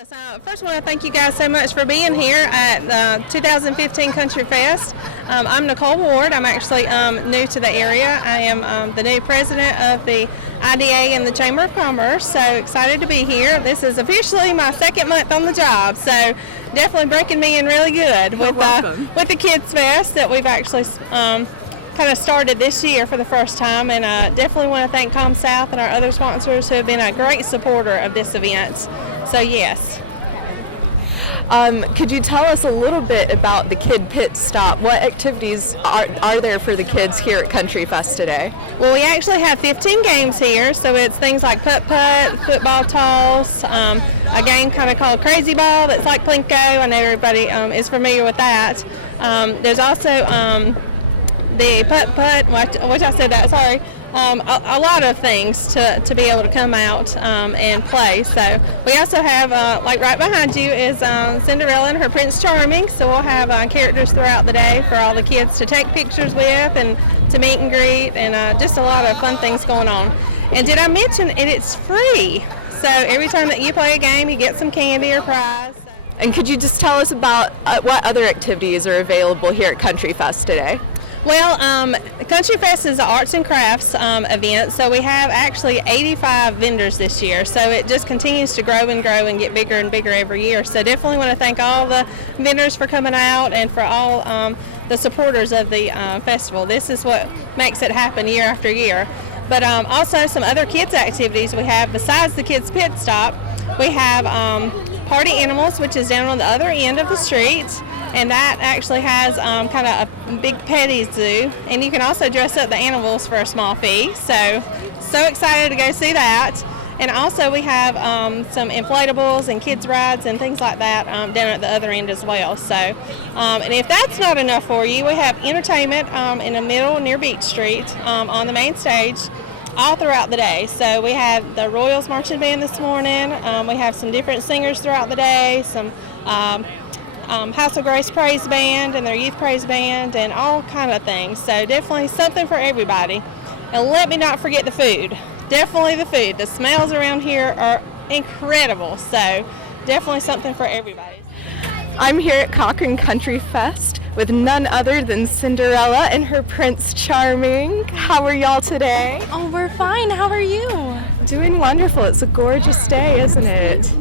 First, I want to thank you guys so much for being here at the 2015 Country Fest. I'm Nicole Ward. I'm actually new to the area. I am the new president of the IDA and the Chamber of Commerce, so excited to be here. This is officially my second month on the job, so definitely breaking me in really good with the Kids Fest that we've actually kind of started this year for the first time, and definitely want to thank ComSouth and our other sponsors who have been a great supporter of this event. So yes. Could you tell us a little bit about the Kid Pit Stop? What activities are there for the kids here at Country Fest today? Well, we actually have 15 games here, so it's things like putt-putt, football toss, a game kind of called Crazy Ball that's like Plinko. I know everybody is familiar with that. There's also the putt-putt, which I said that, sorry. A lot of things to be able to come out and play. So we also have, like right behind you is Cinderella and her Prince Charming. So we'll have characters throughout the day for all the kids to take pictures with and to meet and greet, and just a lot of fun things going on. And did I mention it's free? So every time that you play a game, you get some candy or prize. And could you just tell us about what other activities are available here at Country Fest today? Well, Country Fest is an arts and crafts event, so we have actually 85 vendors this year, so it just continues to grow and get bigger and bigger every year. So definitely want to thank all the vendors for coming out and for all the supporters of the festival. This is what makes it happen year after year. But also some other kids activities we have besides the Kids Pit Stop. We have Party Animals, which is down on the other end of the street. And that actually has kind of a big petty zoo, and you can also dress up the animals for a small fee. So excited to go see that. And also we have some inflatables and kids rides and things like that down at the other end as well. So, and if that's not enough for you, we have entertainment in the middle near Beach Street on the main stage all throughout the day. So we have the Royals Marching Band this morning. We have some different singers throughout the day, some House of Grace Praise Band and their Youth Praise Band, and all kind of things. So definitely something for everybody. And let me not forget the food. Definitely the food. The smells around here are incredible. So definitely something for everybody. I'm here at Cochran Country Fest with none other than Cinderella and her Prince Charming. How are y'all today? Oh, we're fine. How are you? Doing wonderful. It's a gorgeous day, isn't it?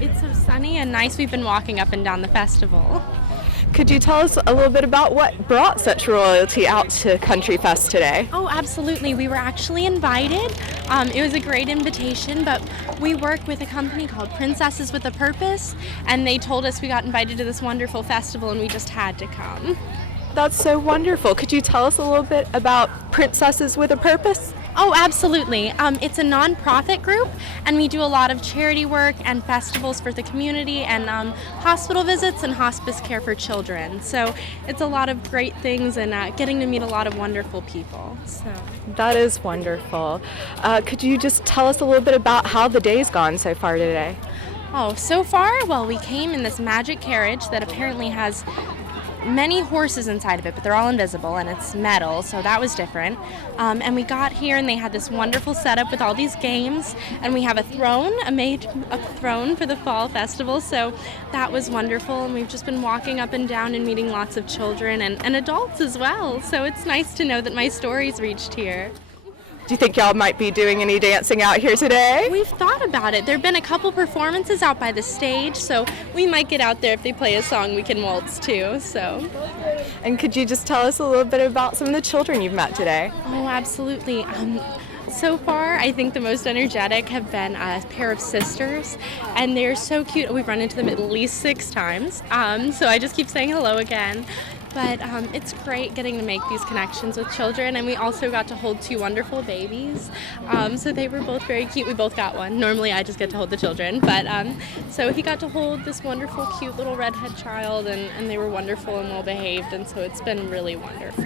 It's so sunny and nice. We've been walking up and down the festival. Could you tell us a little bit about what brought such royalty out to Country Fest today? Oh, absolutely. We were actually invited. It was a great invitation, but we work with a company called Princesses with a Purpose, and they told us we got invited to this wonderful festival and we just had to come. That's so wonderful. Could you tell us a little bit about Princesses with a Purpose? Oh, absolutely. It's a nonprofit group, and we do a lot of charity work and festivals for the community and hospital visits and hospice care for children. So it's a lot of great things and getting to meet a lot of wonderful people. So that is wonderful. Could you just tell us a little bit about how the day's gone so far today? Oh, so far, well, we came in this magic carriage that apparently has many horses inside of it, but they're all invisible and it's metal, so that was different. And we got here and they had this wonderful setup with all these games, and we have a throne, a throne for the fall festival, so that was wonderful. And we've just been walking up and down and meeting lots of children and adults as well, so it's nice to know that my story's reached here. Do you think y'all might be doing any dancing out here today? We've thought about it. There have been a couple performances out by the stage, so we might get out there. If they play a song we can waltz too. So. And could you just tell us a little bit about some of the children you've met today? Oh, absolutely. So far, I think the most energetic have been a pair of sisters, and they're so cute. We've run into them at least 6 times, so I just keep saying hello again. But it's great getting to make these connections with children, and we also got to hold 2 wonderful babies. So they were both very cute. We both got one. Normally I just get to hold the children, but so he got to hold this wonderful, cute little redhead child, and they were wonderful and well behaved, and so it's been really wonderful.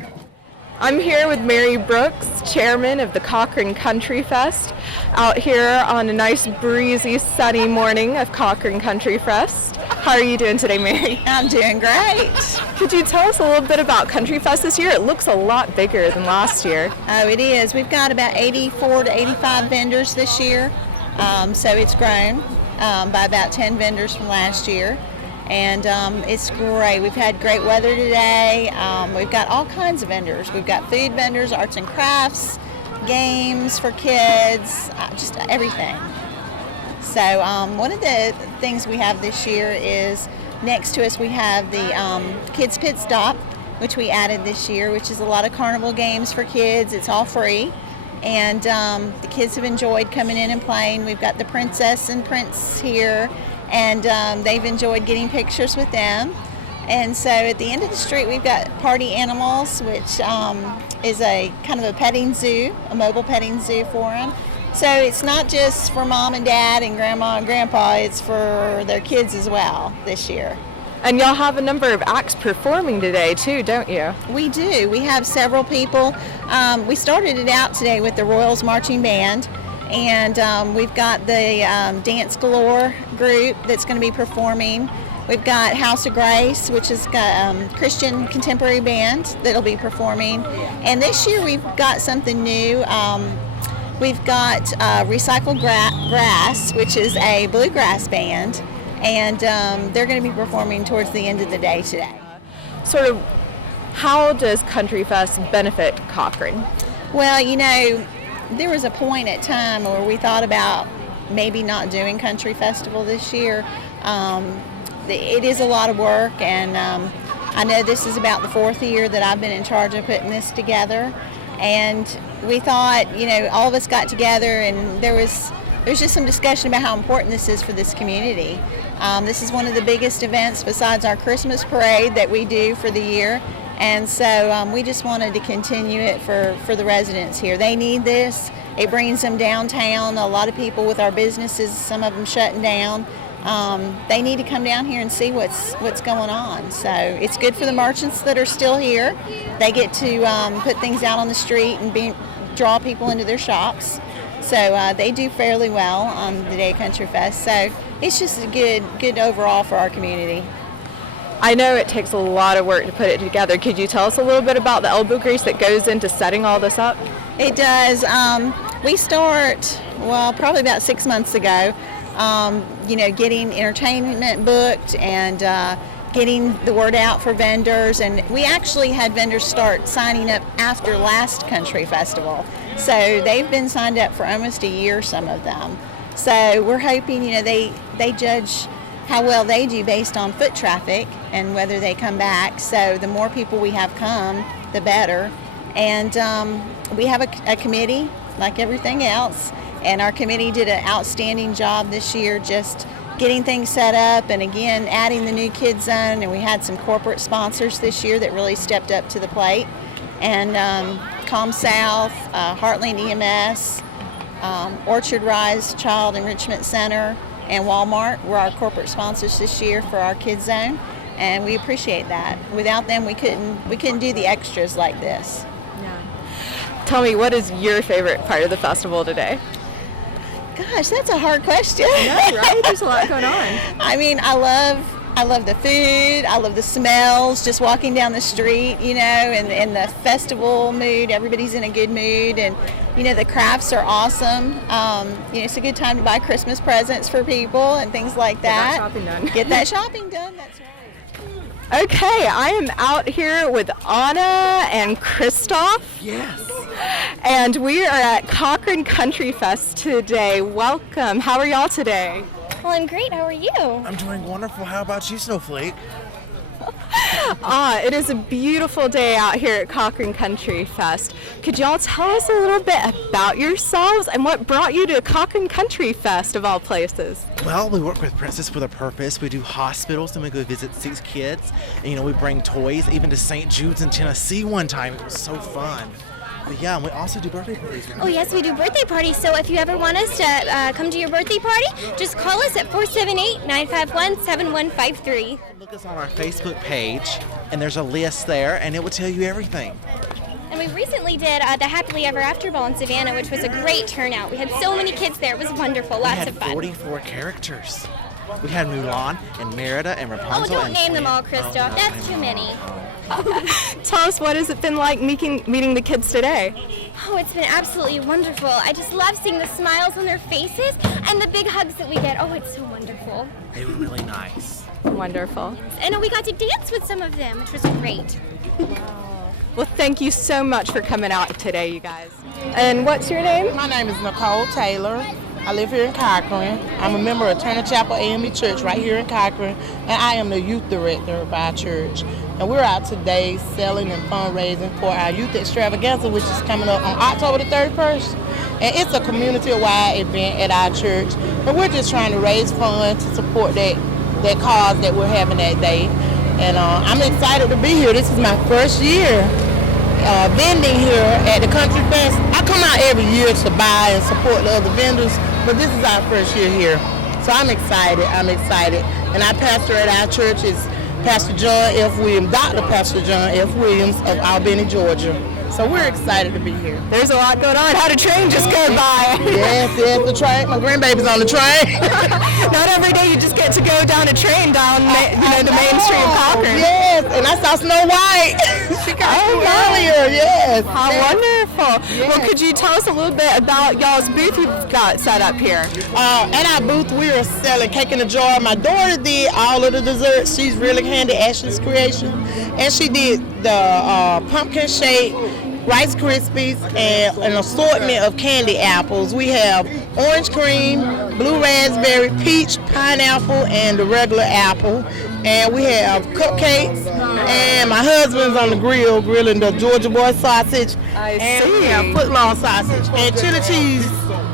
I'm here with Mary Brooks, chairman of the Cochran Country Fest, out here on a nice breezy sunny morning of Cochran Country Fest. How are you doing today, Mary? I'm doing great. Could you tell us a little bit about Country Fest this year? It looks a lot bigger than last year. Oh, it is. We've got about 84 to 85 vendors this year, so it's grown. by about 10 vendors from last year. And it's great. We've had great weather today. We've got all kinds of vendors. We've got food vendors, arts and crafts, games for kids, just everything. So one of the things we have this year is next to us we have the Kids Pit Stop, which we added this year, which is a lot of carnival games for kids. It's all free. And the kids have enjoyed coming in and playing. We've got the Princess and Prince here, and they've enjoyed getting pictures with them. And so at the end of the street we've got Party Animals, which is a kind of a petting zoo, a mobile petting zoo for them. So it's not just for mom and dad and grandma and grandpa, it's for their kids as well this year. And y'all have a number of acts performing today too, don't you? We do. We have several people. We started it out today with the Royals Marching Band, and we've got the Dance Galore group that's going to be performing. We've got House of Grace, which is a Christian contemporary band that'll be performing. And this year we've got something new. We've got Recycled Grass, which is a bluegrass band, and they're going to be performing towards the end of the day today. Sort of, how does Country Fest benefit Cochran? Well, you know, there was a point at time where we thought about maybe not doing Country Festival this year. It is a lot of work, and I know this is about the 4th year that I've been in charge of putting this together. And we thought, you know, all of us got together, and there's just some discussion about how important this is for this community. This is one of the biggest events besides our Christmas parade that we do for the year. And so we just wanted to continue it for the residents here. They need this. It brings them downtown. A lot of people with our businesses, some of them shutting down, they need to come down here and see what's going on. So it's good for the merchants that are still here. They get to put things out on the street and draw people into their shops. So they do fairly well on the day of Country Fest. So it's just a good overall for our community. I know it takes a lot of work to put it together. Could you tell us a little bit about the elbow grease that goes into setting all this up? It does. We start, well, probably about 6 months ago, you know, getting entertainment booked and getting the word out for vendors. And we actually had vendors start signing up after last Country Festival. So they've been signed up for almost a year, some of them. So we're hoping, you know, they judge how well they do based on foot traffic and whether they come back. So the more people we have come, the better. And we have a committee like everything else. And our committee did an outstanding job this year just getting things set up, and again adding the new kids zone. And we had some corporate sponsors this year that really stepped up to the plate. And ComSouth, Heartland EMS, Orchard Rise Child Enrichment Center, and Walmart were our corporate sponsors this year for our kids zone, and we appreciate that. Without them, we couldn't do the extras like this. Yeah. Tell me, what is your favorite part of the festival today? Gosh, that's a hard question. Yeah, right? There's a lot going on. I mean, I love the food. I love the smells, just walking down the street, you know, and the festival mood. Everybody's in a good mood, and, you know, the crafts are awesome. You know, it's a good time to buy Christmas presents for people and things like that. Get that shopping done. Get that shopping done, that's right. Okay, I am out here with Anna and Christoph. Yes. And we are at Cochran Country Fest today. Welcome. How are y'all today? Well, I'm great. How are you? I'm doing wonderful. How about you, Snowflake? It is a beautiful day out here at Cochran Country Fest. Could y'all tell us a little bit about yourselves and what brought you to Cochran Country Fest of all places? Well, we work with Princess with a Purpose. We do hospitals, and we go visit 6 kids. And, you know, we bring toys even to St. Jude's in Tennessee one time. It was so fun. But yeah, and we also do birthday parties. Oh, yes, we do birthday parties. So if you ever want us to come to your birthday party, just call us at 478-951-7153. Look us on our Facebook page, and there's a list there, and it will tell you everything. And we recently did the Happily Ever After Ball in Savannah, which was a great turnout. We had so many kids there. It was wonderful. Lots of fun. We had 44 characters. We have Mulan and Merida and Oh, Rapunzel. don't and name them Flynn. all, Krista. That's too many. Tell us, what has it been like meeting the kids today? Oh, it's been absolutely wonderful. I just love seeing the smiles on their faces and the big hugs that we get. Oh, it's so wonderful. They were really nice. Wonderful. And we got to dance with some of them, which was great. Well, thank you so much for coming out today, you guys. And what's your name? My name is Nicole Taylor. I live here in Cochran. I'm a member of Turner Chapel AME Church right here in Cochran, and I am the youth director of our church. And we're out today selling and fundraising for our youth extravaganza, which is coming up on October the 31st. And it's a community-wide event at our church, and we're just trying to raise funds to support that cause that we're having that day. And I'm excited to be here. This is my first year vending here at the Country Fest. I come out every year to buy and support the other vendors, but this is our first year here. So I'm excited. And our pastor at our church is Pastor John F. Williams, Dr. Pastor John F. Williams of Albany, Georgia. So we're excited to be here. There's a lot going on. How did the train just go by? Yes, the train. My grandbaby's on the train. Not every day you just get to go down a train down the main street of Cochran. Yes, and I saw Snow White. She came earlier, yes. How wonderful. Yes. Well, could you tell us a little bit about y'all's booth you've got set up here? At our booth, we are selling cake in a jar. My daughter did all of the desserts. She's really handy, Ashley's creation. And she did the pumpkin shake, Rice Krispies, and an assortment of candy apples. We have orange cream, blue raspberry, peach, pineapple, and the regular apple. And we have cupcakes, and my husband's on the grill grilling the Georgia Boy sausage. And we have footlong sausage and chili cheese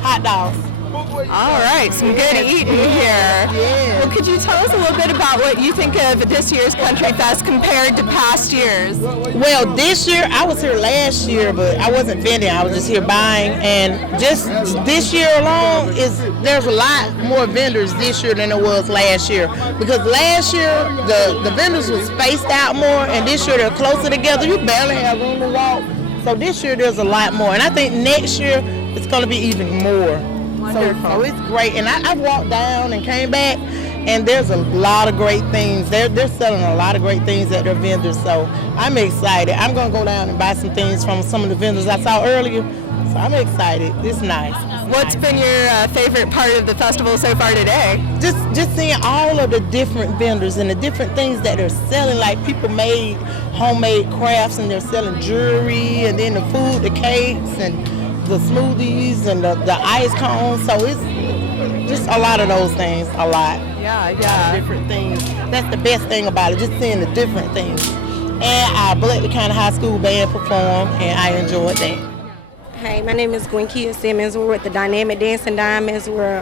hot dogs. All right, some good eating here. Well, could you tell us a little bit about what you think of this year's Country Fest compared to past years? Well, this year, I was here last year, but I wasn't vending. I was just here buying. And just this year alone, there's a lot more vendors this year than there was last year. Because last year, the vendors were spaced out more, and this year they're closer together. You barely have room to walk. So this year, there's a lot more. And I think next year, it's going to be even more. So it's great. And I walked down and came back, and there's a lot of great things. They're selling a lot of great things at their vendors. So I'm excited. I'm going to go down and buy some things from some of the vendors I saw earlier. So I'm excited. It's nice. What's been your favorite part of the festival so far today? Just seeing all of the different vendors and the different things that they're selling. Like people made homemade crafts, and they're selling jewelry, and then the food, the cakes, and the smoothies, and the ice cones. So it's just a lot of those things, a lot. Yeah. Different things. That's the best thing about it, just seeing the different things. And our Blakeley County High School band performed, and I enjoyed that. Hey, my name is Gwenkia Simmons. We're with the Dynamic Dancing Diamonds. We're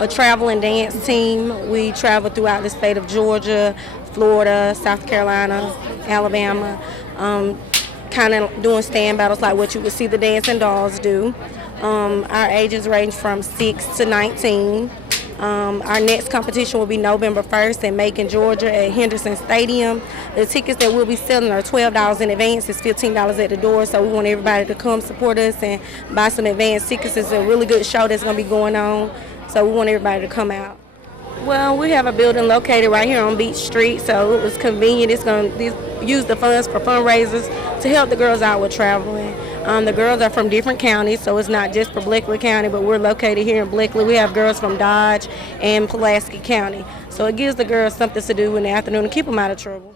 a traveling dance team. We travel throughout the state of Georgia, Florida, South Carolina, Alabama, kind of doing stand battles like what you would see the Dancing Dolls do. Our ages range from 6 to 19. Our next competition will be November 1st in Macon, Georgia at Henderson Stadium. The tickets that we'll be selling are $12 in advance. It's $15 at the door, so we want everybody to come support us and buy some advance tickets. It's a really good show that's going to be going on, so we want everybody to come out. Well, we have a building located right here on Beach Street, so it was convenient. It's going to use the funds for fundraisers to help the girls out with traveling. The girls are from different counties, so it's not just for Blakeley County, but we're located here in Blakeley. We have girls from Dodge and Pulaski County, so it gives the girls something to do in the afternoon to keep them out of trouble.